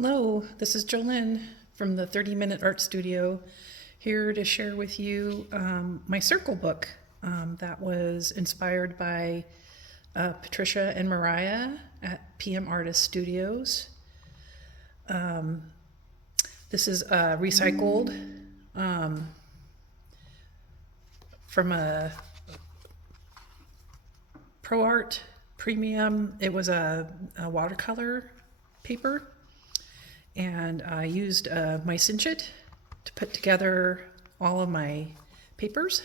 Hello, this is Jolynn from the 30-Minute Art Studio, here to share with you my circle book that was inspired by Patricia and Mariah at PM Artist Studios. This is recycled from a Pro Art Premium. It was a watercolor paper. And I used my Cinchit to put together all of my papers.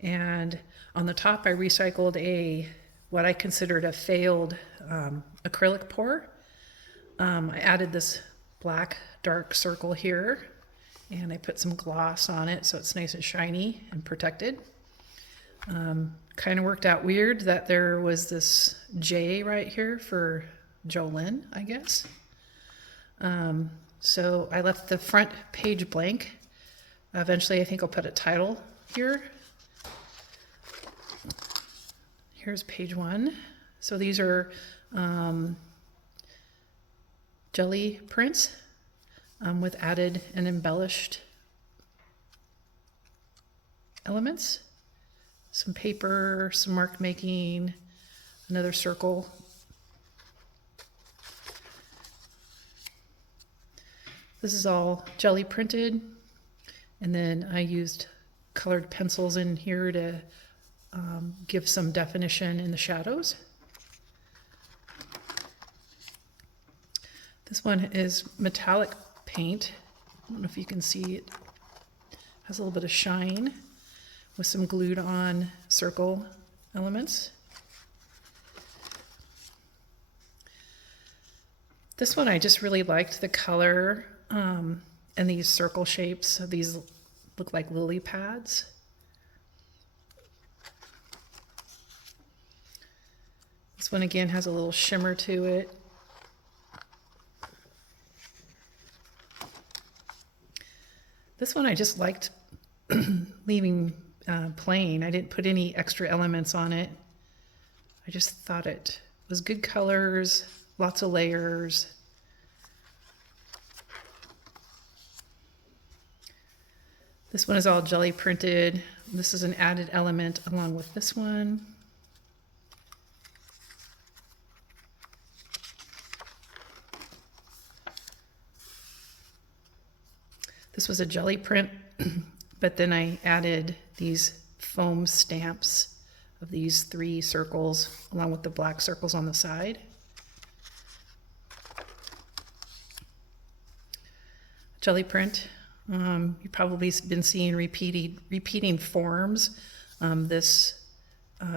And on the top, I recycled what I considered a failed acrylic pour. I added this black dark circle here, and I put some gloss on it so it's nice and shiny and protected. Kind of worked out weird that there was this J right here for Jolynn, I guess. So I left the front page blank. Eventually I think I'll put a title here. Here's page 1. So these are jelly prints with added and embellished elements. Some paper, some mark making, another circle. This is all jelly printed, and then I used colored pencils in here to give some definition in the shadows. This one is metallic paint. I don't know if you can see it. Has a little bit of shine with some glued on circle elements. This one I just really liked the color. And these circle shapes, so these look like lily pads. This one again has a little shimmer to it. This one I just liked leaving plain. I didn't put any extra elements on it. I just thought it was good colors, lots of layers. This one is all jelly printed. This is an added element along with this one. This was a jelly print, but then I added these foam stamps of these 3 circles along with the black circles on the side. Jelly print. You've probably been seeing repeating forms. This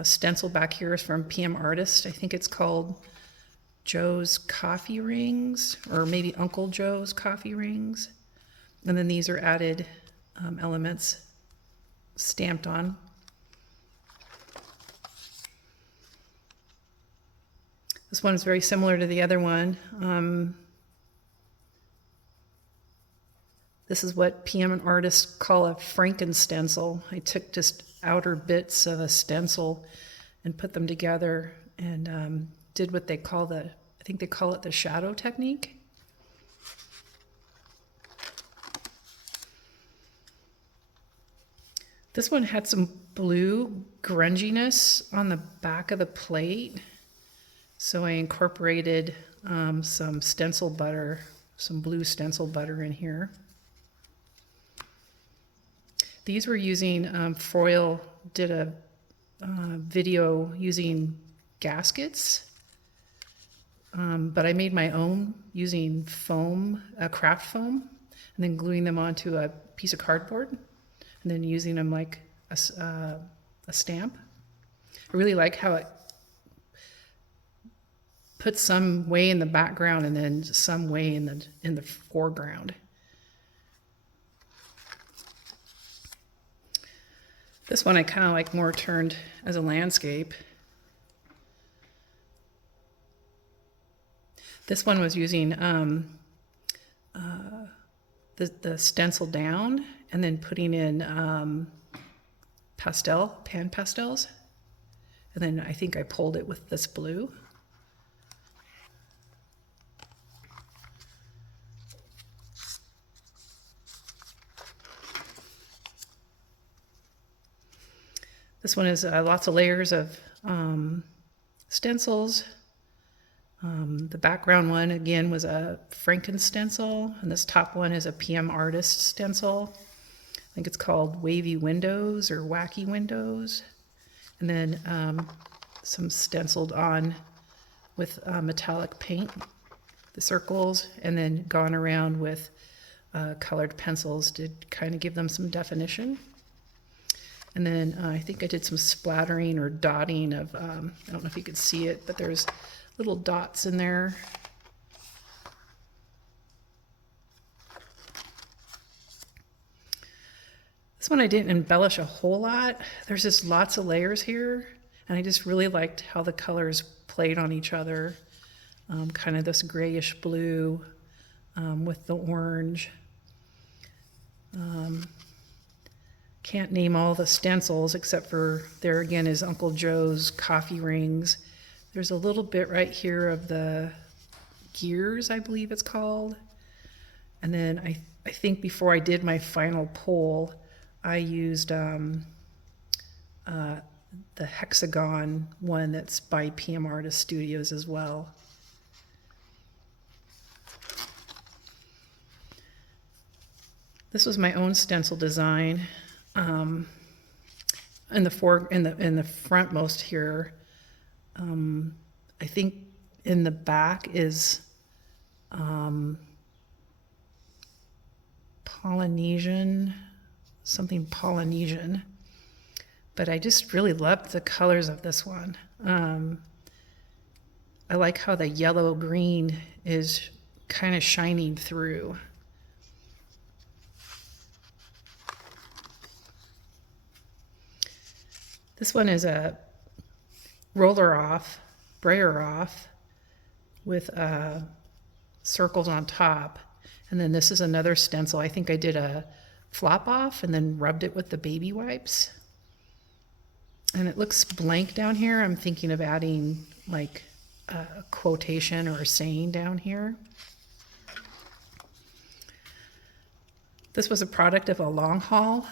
stencil back here is from PM Artist. I think it's called Joe's Coffee Rings, or maybe Uncle Joe's Coffee Rings. And then these are added elements stamped on. This one is very similar to the other one. This is what PM artists call a Frankenstencil. I took just outer bits of a stencil and put them together and did what they call I think they call it the shadow technique. This one had some blue grunginess on the back of the plate. So I incorporated some stencil butter, some blue stencil butter in here. These were using foil, did a video using gaskets, but I made my own using foam, craft foam, and then gluing them onto a piece of cardboard, and then using them like a stamp. I really like how it puts some way in the background and then some way in the foreground. This one I kind of like more turned as a landscape. This one was using the stencil down and then putting in pan pastels. And then I think I pulled it with this blue. This one is lots of layers of stencils. The background one, again, was a Franken stencil, and this top one is a PM Artist stencil. I think it's called Wavy Windows or Wacky Windows. And then some stenciled on with metallic paint, the circles, and then gone around with colored pencils to kind of give them some definition. And then I think I did some splattering or dotting of, I don't know if you could see it, but there's little dots in there. This one I didn't embellish a whole lot. There's just lots of layers here, and I just really liked how the colors played on each other. Kind of this grayish blue with the orange. Can't name all the stencils except for there again is Uncle Joe's coffee rings. There's a little bit right here of the gears, I believe it's called. And then I think before I did my final pull, I used the hexagon one that's by PM Artist Studios as well. This was my own stencil design. In the frontmost here, I think in the back is Polynesian, something Polynesian, but I just really loved the colors of this one. I like how the yellow green is kind of shining through. This one is a roller off, brayer off with circles on top. And then this is another stencil. I think I did a flop off and then rubbed it with the baby wipes. And it looks blank down here. I'm thinking of adding like a quotation or a saying down here. This was a product of a long haul.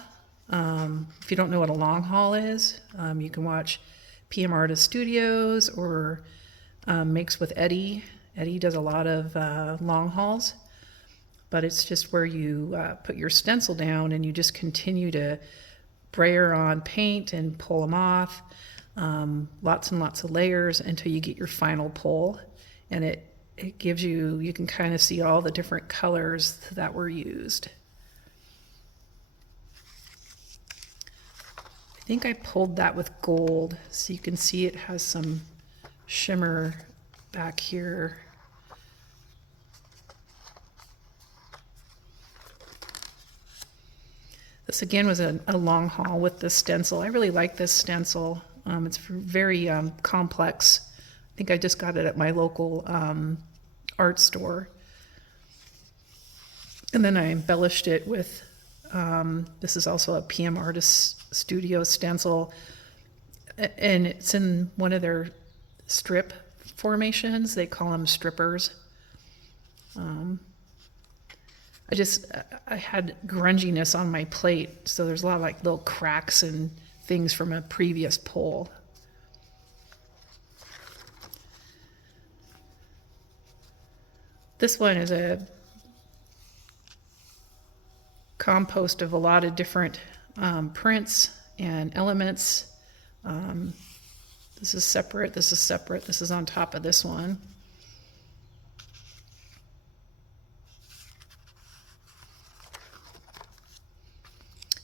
If you don't know what a long haul is, you can watch PM Artist Studios or Makes with Eddie. Eddie does a lot of long hauls, but it's just where you put your stencil down and you just continue to brayer on paint and pull them off, lots and lots of layers until you get your final pull. And it gives you can kind of see all the different colors that were used. I think I pulled that with gold, so you can see it has some shimmer back here. This again was a long haul with this stencil. I really like this stencil. It's very complex. I think I just got it at my local art store. And then I embellished it with, this is also a PM Artist Studio stencil, and it's in one of their strip formations. They call them strippers. I had grunginess on my plate, so there's a lot of like little cracks and things from a previous pull. This one is a compost of a lot of different prints and elements. This is separate, this is separate, this is on top of this one.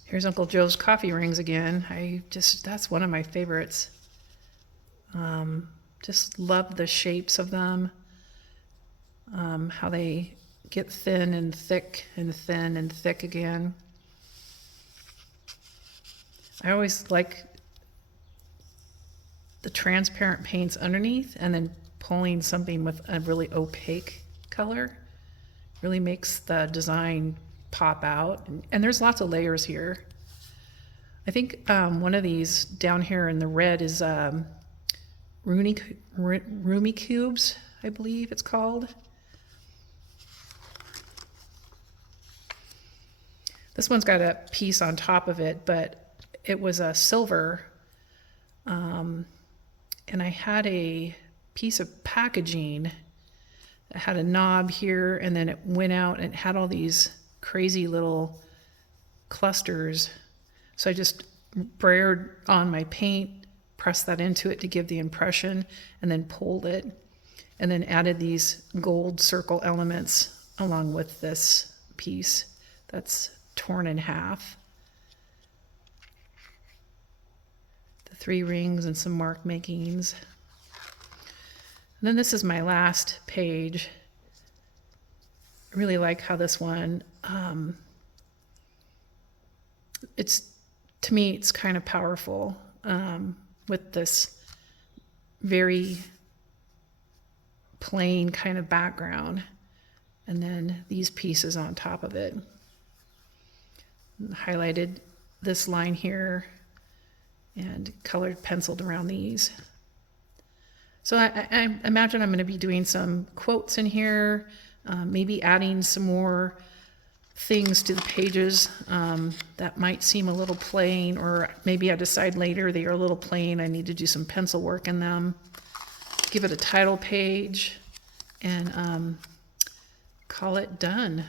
Here's Uncle Joe's coffee rings again. That's one of my favorites. Just love the shapes of them, how they get thin and thick and thin and thick again. I always like the transparent paints underneath and then pulling something with a really opaque color. Really makes the design pop out. And there's lots of layers here. I think one of these down here in the red is Rumi Cubes, I believe it's called. This one's got a piece on top of it, but it was a silver And I had a piece of packaging that had a knob here, and then it went out and it had all these crazy little clusters. So I just brayered on my paint, pressed that into it to give the impression, and then pulled it, and then added these gold circle elements along with this piece that's torn in half. The 3 rings and some mark makings. And then this is my last page. I really like how this one, to me, it's kind of powerful with this very plain kind of background, and then these pieces on top of it. Highlighted this line here and colored penciled around these. So I imagine I'm going to be doing some quotes in here, maybe adding some more things to the pages that might seem a little plain, or maybe I decide later they are a little plain, I need to do some pencil work in them. Give it a title page and call it done.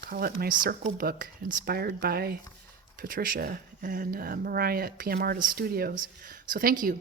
Call it my circle book, inspired by Patricia and Mariah at PM Artist Studios. So thank you.